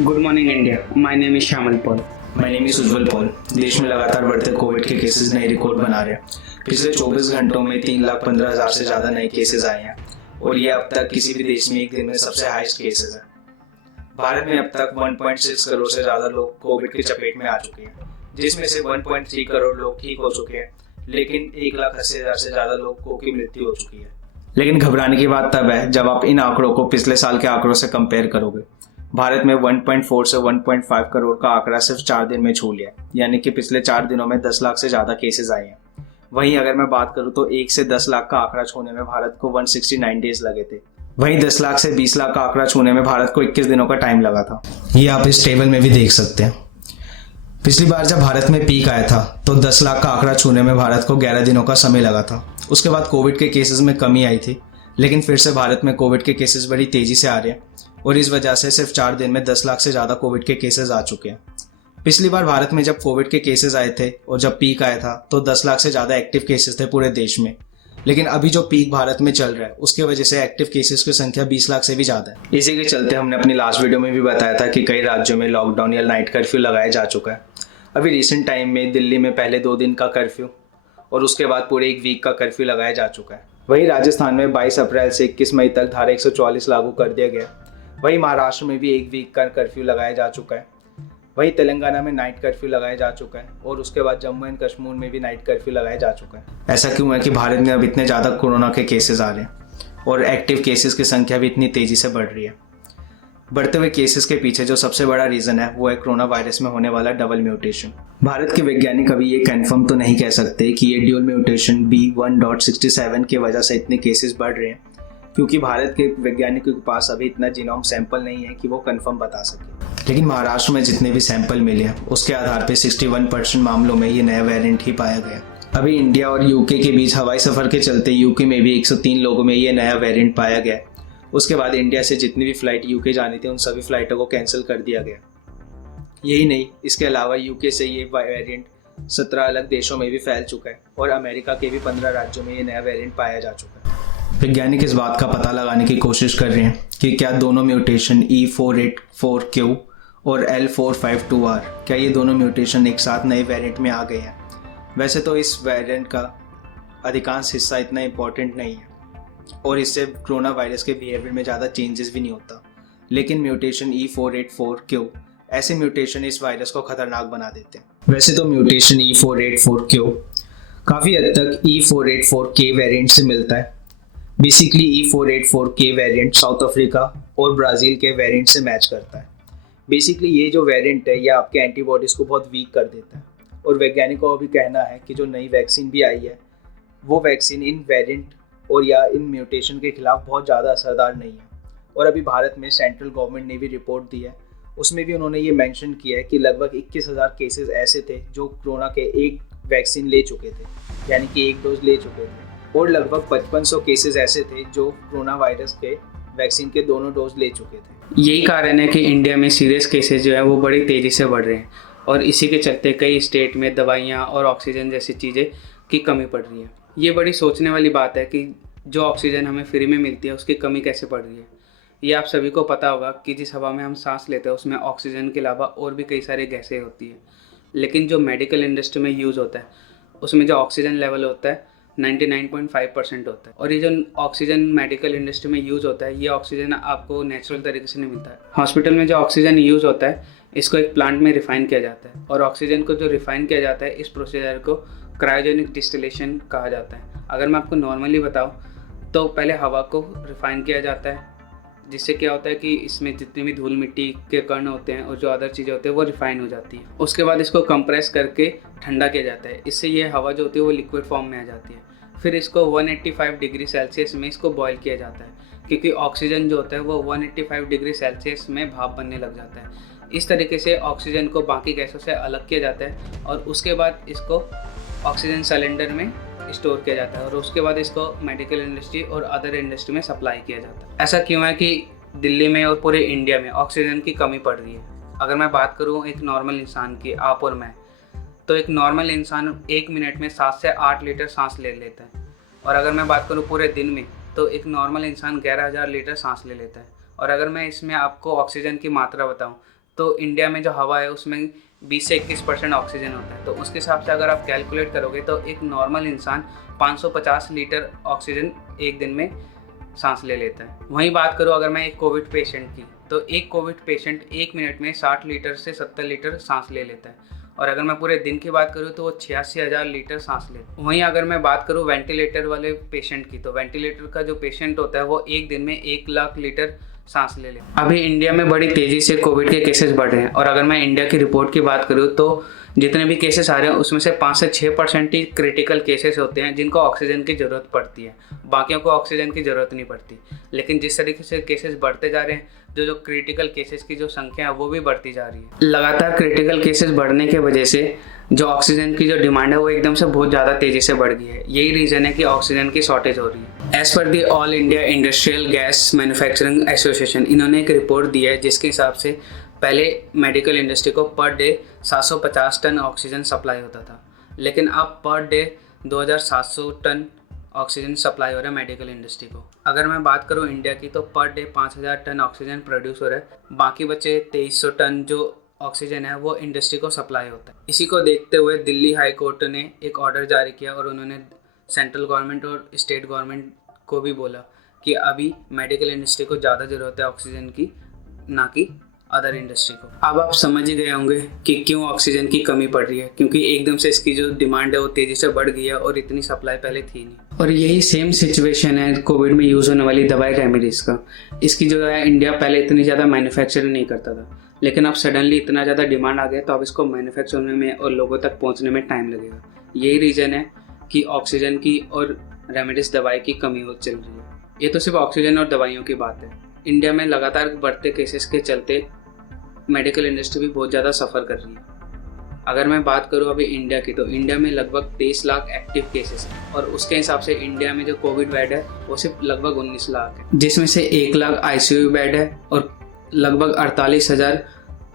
Good morning India. My name is Shyamal Paul. My name is Ujjwal Paul. देश में लगातार बढ़ते कोविड के केसेस नए रिकॉर्ड बना रहे हैं। पिछले 24 घंटों में 3,15,000 से ज़्यादा नए केसेस आए हैं और ये अब तक किसी भी देश में एक दिन में सबसे हाईएस्ट केसेस है। भारत में अब तक 1.6 करोड़ से ज़्यादा लोग कोविड की चपेट में आ चुके हैं, जिसमें से 1.3 करोड़ लोग ठीक हो चुके हैं, लेकिन 1,80,000 से ज़्यादा लोगों की मृत्यु हो चुकी है। लेकिन घबराने की बात तब है जब आप इन आंकड़ों को पिछले साल के आंकड़ों से कंपेयर करोगे। भारत में 1.4 से 1.5 करोड़ का आंकड़ा सिर्फ 4 दिन में छू लिया, यानी कि पिछले 4 दिनों में 10 लाख से ज़्यादा केसेस आए हैं। वहीं अगर मैं बात करूं तो 1 से 10 लाख का आंकड़ा छूने में भारत को 169 डेज लगे थे। वहीं 10 लाख से 20 लाख का आंकड़ा छूने में भारत को 21 दिनों का टाइम लगा था। ये आप इस टेबल में भी देख सकते हैं। पिछली बार जब भारत में पीक आया था तो 10 लाख का आंकड़ा छूने में भारत को 11 दिनों का समय लगा था। उसके बाद कोविड के केसेस में कमी आई थी, लेकिन फिर से भारत में कोविड के केसेस बड़ी तेजी से आ रहे हैं और इस वजह से सिर्फ 4 दिन में 10 लाख से ज़्यादा कोविड के केसेस आ चुके हैं। पिछली बार भारत में जब कोविड के केसेस आए थे और जब पीक आया था तो 10 लाख से ज़्यादा एक्टिव केसेस थे पूरे देश में, लेकिन अभी जो पीक भारत में चल रहा है उसके वजह से एक्टिव केसेस की संख्या 20 लाख से भी ज़्यादा है। इसी के चलते हमने अपनी लास्ट वीडियो में भी बताया था कि कई राज्यों में लॉकडाउन या नाइट कर्फ्यू लगाया जा चुका है। अभी रिसेंट टाइम में दिल्ली में पहले 2 दिन का कर्फ्यू और उसके बाद पूरे 1 वीक का कर्फ्यू लगाया जा चुका है। वहीं राजस्थान में 22 अप्रैल से 21 मई तक धारा 144 लागू कर दिया गया। वहीं महाराष्ट्र में भी 1 वीक का कर्फ्यू लगाया जा चुका है। वहीं तेलंगाना में नाइट कर्फ्यू लगाया जा चुका है और उसके बाद जम्मू एंड कश्मीर में भी नाइट कर्फ्यू लगाया जा चुका है। ऐसा क्यों है कि भारत में अब इतने ज़्यादा कोरोना के केसेस आ रहे हैं और एक्टिव केसेस की संख्या भी इतनी तेज़ी से बढ़ रही है। बढ़ते हुए केसेस के पीछे जो सबसे बड़ा रीज़न है वो है कोरोना वायरस में होने वाला डबल म्यूटेशन। भारत के वैज्ञानिक अभी ये कंफर्म तो नहीं कह सकते कि ये ड्यूल म्यूटेशन B1.67 की वजह से इतने केसेस बढ़ रहे हैं, क्योंकि भारत के वैज्ञानिकों के पास अभी इतना जीनोम सैंपल नहीं है कि वो कंफर्म बता सके। लेकिन महाराष्ट्र में जितने भी सैंपल मिले हैं उसके आधार पर 61% मामलों में ये नया वेरिएंट ही पाया गया। अभी इंडिया और यूके के बीच हवाई सफ़र के चलते यूके में भी 103 लोगों में ये नया वेरिएंट पाया गया। उसके बाद इंडिया से जितनी भी फ़्लाइट यूके जानी थी उन सभी फ़्लाइटों को कैंसिल कर दिया गया। यही नहीं, इसके अलावा यूके से ये वेरिएंट 17 अलग देशों में भी फैल चुका है और अमेरिका के भी 15 राज्यों में ये नया वेरिएंट पाया जा चुका है। वैज्ञानिक इस बात का पता लगाने की कोशिश कर रहे हैं कि क्या दोनों म्यूटेशन E484Q और L452R, क्या ये दोनों म्यूटेशन एक साथ नए वेरिएंट में आ गए हैं। वैसे तो इस वेरिएंट का अधिकांश हिस्सा इतना इम्पोर्टेंट नहीं है और इससे कोरोना वायरस के बिहेवियर में ज़्यादा चेंजेस भी नहीं होता, लेकिन म्यूटेशन E484Q ऐसे म्यूटेशन इस वायरस को खतरनाक बना देते हैं। वैसे तो म्यूटेशन E484Q काफ़ी हद तक E484K वेरिएंट से मिलता है। Basically E484K variant south Africa और ब्राज़ील के वेरिएंट से मैच करता है। बेसिकली ये जो वेरिएंट है ये आपके एंटीबॉडीज़ को बहुत वीक कर देता है और वैज्ञानिकों का भी कहना है कि जो नई वैक्सीन भी आई है वो वैक्सीन इन वेरिएंट और या इन म्यूटेशन के खिलाफ बहुत ज़्यादा असरदार नहीं है। और अभी भारत में सेंट्रल गवर्नमेंट ने भी रिपोर्ट दी है, उसमें भी उन्होंने ये मेंशन किया है कि लगभग 21,000 केसेस ऐसे थे जो कोरोना के एक वैक्सीन ले चुके थे, यानी कि 1 डोज ले चुके थे, और लगभग 5500 केसेस ऐसे थे जो कोरोना वायरस के वैक्सीन के दोनों डोज ले चुके थे। यही कारण है कि इंडिया में सीरियस केसेस जो है वो बड़ी तेज़ी से बढ़ रहे हैं और इसी के चलते कई स्टेट में दवाइयाँ और ऑक्सीजन जैसी चीज़ें की कमी पड़ रही है। ये बड़ी सोचने वाली बात है कि जो ऑक्सीजन हमें फ्री में मिलती है उसकी कमी कैसे पड़ रही है। ये आप सभी को पता होगा कि जिस हवा में हम सांस लेते हैं उसमें ऑक्सीजन के अलावा और भी कई सारी गैसें होती हैं, लेकिन जो मेडिकल इंडस्ट्री में यूज़ होता है उसमें जो ऑक्सीजन लेवल होता है 99.5% होता है। और ये जो ऑक्सीजन मेडिकल इंडस्ट्री में यूज़ होता है ये ऑक्सीजन आपको नेचुरल तरीके से नहीं मिलता है। हॉस्पिटल में जो ऑक्सीजन यूज़ होता है इसको एक प्लांट में रिफ़ाइन किया जाता है और ऑक्सीजन को जो रिफ़ाइन किया जाता है इस प्रोसीजर को क्रायोजेनिक डिस्टिलेशन कहा जाता है। अगर मैं आपको नॉर्मली बताऊँ तो पहले हवा को रिफ़ाइन किया जाता है, जिससे क्या होता है कि इसमें जितनी भी धूल मिट्टी के कण होते हैं और जो अदर चीज़ें होती हैं वो रिफ़ाइन हो जाती है। उसके बाद इसको कंप्रेस करके ठंडा किया जाता है, इससे ये हवा जो होती है वो लिक्विड फॉर्म में आ जाती है। फिर इसको 185 डिग्री सेल्सियस में इसको बॉयल किया जाता है, क्योंकि ऑक्सीजन जो होता है वो 185 डिग्री सेल्सियस में भाप बनने लग जाता है। इस तरीके से ऑक्सीजन को बाकी गैसों से अलग किया जाता है और उसके बाद इसको ऑक्सीजन सिलेंडर में स्टोर किया जाता है और उसके बाद इसको मेडिकल इंडस्ट्री और अदर इंडस्ट्री में सप्लाई किया जाता है। ऐसा क्यों है कि दिल्ली में और पूरे इंडिया में ऑक्सीजन की कमी पड़ रही है। अगर मैं बात करूँ एक नॉर्मल इंसान की, आप और मैं, तो एक नॉर्मल इंसान 1 मिनट में 7 से 8 लीटर सांस ले लेता है और अगर मैं बात करूँ पूरे दिन में तो एक नॉर्मल इंसान 11,000 लीटर सांस ले लेता है। और अगर मैं इसमें आपको ऑक्सीजन की मात्रा बताऊँ तो इंडिया में जो हवा है उसमें 20 से 21% ऑक्सीजन होता है। तो उसके हिसाब से अगर आप कैलकुलेट करोगे तो एक नॉर्मल इंसान 550 लीटर ऑक्सीजन एक दिन में सांस ले लेता है। वहीं बात करूँ अगर मैं एक कोविड पेशेंट की, तो एक कोविड पेशेंट 1 मिनट में 60 लीटर से 70 लीटर सांस ले लेता है। और अगर मैं पूरे दिन की बात करूँ तो वो 86,000 लीटर सांस लेता है। वहीं अगर मैं बात करूँ वेंटिलेटर वाले पेशेंट की, तो वेंटिलेटर का जो पेशेंट होता है वो एक दिन में 1 लाख लीटर सांस ले लेता है। अभी इंडिया में बड़ी तेज़ी से कोविड के केसेस बढ़ रहे हैं, और अगर मैं इंडिया की रिपोर्ट की बात करूँ तो जितने भी केसेस आ रहे हैं उसमें से 5 से 6% ही क्रिटिकल केसेस होते हैं जिनको ऑक्सीजन की ज़रूरत पड़ती है, बाकियों को ऑक्सीजन की ज़रूरत नहीं पड़ती। लेकिन जिस तरीके से केसेस बढ़ते जा रहे हैं, जो क्रिटिकल केसेस की जो संख्या है वो भी बढ़ती जा रही है। लगातार क्रिटिकल केसेस बढ़ने की वजह से जो ऑक्सीजन की जो डिमांड है वो एकदम से बहुत ज़्यादा तेज़ी से बढ़ गई है। यही रीज़न है कि ऑक्सीजन की शॉर्टेज हो रही है। As per the all India industrial gas manufacturing association, इन्होंने एक रिपोर्ट दी है जिसके हिसाब से पहले मेडिकल इंडस्ट्री को per day 750 ton oxygen supply होता था, लेकिन अब per day 2700 ton oxygen supply हो रहा है मेडिकल इंडस्ट्री को। अगर मैं बात करूं इंडिया की, तो per day 5000 ton oxygen produce हो रहा है, बाकी बचे 2300 टन जो ऑक्सीजन है वो इंडस्ट्री को सप्लाई होता है। इसी को देखते हुए दिल्ली हाई कोर्ट ने एक ऑर्डर जारी किया और उन्होंने सेंट्रल गवर्नमेंट और स्टेट गवर्नमेंट को भी बोला कि अभी मेडिकल इंडस्ट्री को ज़्यादा ज़रूरत है ऑक्सीजन की, ना कि अदर इंडस्ट्री को। अब आप समझ ही गए होंगे कि क्यों ऑक्सीजन की कमी पड़ रही है, क्योंकि एकदम से इसकी जो डिमांड है वो तेज़ी से बढ़ गई है और इतनी सप्लाई पहले थी नहीं। और यही सेम सिचुएशन है कोविड में यूज़ होने वाली दवाई रेमेडीज़ का। इसकी जो है इंडिया पहले इतनी ज़्यादा मैन्युफैक्चरिंग नहीं करता था, लेकिन अब सडनली इतना ज़्यादा डिमांड आ गया तो अब इसको मैन्युफैक्चर होने में और लोगों तक पहुँचने में टाइम लगेगा। यही रीज़न है कि ऑक्सीजन की और रेमेडीज़ दवाई की कमी हो चल रही है। ये तो सिर्फ ऑक्सीजन और दवाइयों की बात है। इंडिया में लगातार बढ़ते केसेस के चलते मेडिकल इंडस्ट्री भी बहुत ज़्यादा सफ़र कर रही है। अगर मैं बात करूँ अभी इंडिया की, तो इंडिया में लगभग 23 लाख एक्टिव केसेस हैं, और उसके हिसाब से इंडिया में जो कोविड बेड है वो सिर्फ लगभग 19 लाख है, जिसमें से 1 लाख आईसीयू बेड है और लगभग 48,000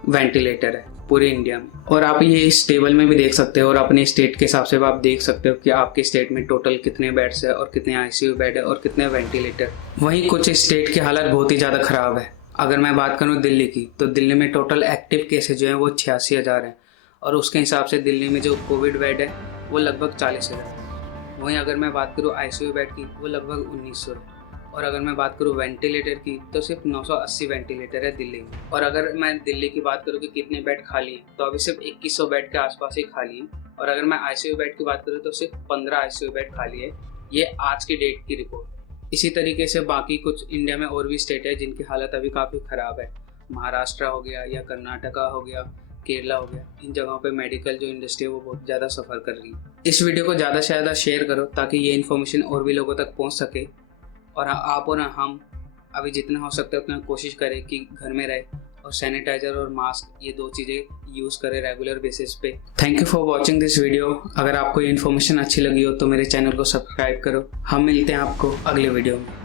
वेंटिलेटर है पूरे इंडिया में। और आप ये इस टेबल में भी देख सकते हो और अपने स्टेट के हिसाब से आप देख सकते हो कि आपके स्टेट में टोटल कितने बेड्स है और कितने आईसीयू बेड है और कितने वेंटिलेटर। वहीं कुछ स्टेट की हालत बहुत ही ज़्यादा ख़राब है। अगर मैं बात करूं दिल्ली की, तो दिल्ली में टोटल एक्टिव केसेज जो हैं वो 86,000 हैं, और उसके हिसाब से दिल्ली में जो कोविड बेड है वो लगभग 40,000 है। वहीं अगर मैं बात करूं आईसीयू बेड की, वो लगभग 1900 है। और अगर मैं बात करूं वेंटिलेटर की, तो सिर्फ 980 वेंटिलेटर है दिल्ली में। और अगर मैं दिल्ली की बात करूं कि कितने बेड खाली हैं, तो अभी सिर्फ 2100 बेड के आसपास ही खाली हैं। और अगर मैं आईसीयू बेड की बात करूँ तो सिर्फ 15 आईसीयू बेड खाली है। ये आज की डेट की रिपोर्ट। इसी तरीके से बाकी कुछ इंडिया में और भी स्टेट है जिनकी हालत अभी काफ़ी ख़राब है। महाराष्ट्र हो गया या कर्नाटका हो गया, केरला हो गया, इन जगहों पे मेडिकल जो इंडस्ट्री है वो बहुत ज़्यादा सफ़र कर रही है। इस वीडियो को ज़्यादा से ज़्यादा शेयर करो ताकि ये इन्फॉर्मेशन और भी लोगों तक पहुंच सके, और आप और हम अभी जितना हो सकता है उतना कोशिश करें कि घर में रहे और सैनिटाइज़र और मास्क, ये 2 चीज़ें यूज़ करें रेगुलर बेसिस पे। Thank you for watching this video. अगर आपको ये इन्फॉर्मेशन अच्छी लगी हो तो मेरे चैनल को सब्सक्राइब करो। हम मिलते हैं आपको अगले वीडियो में।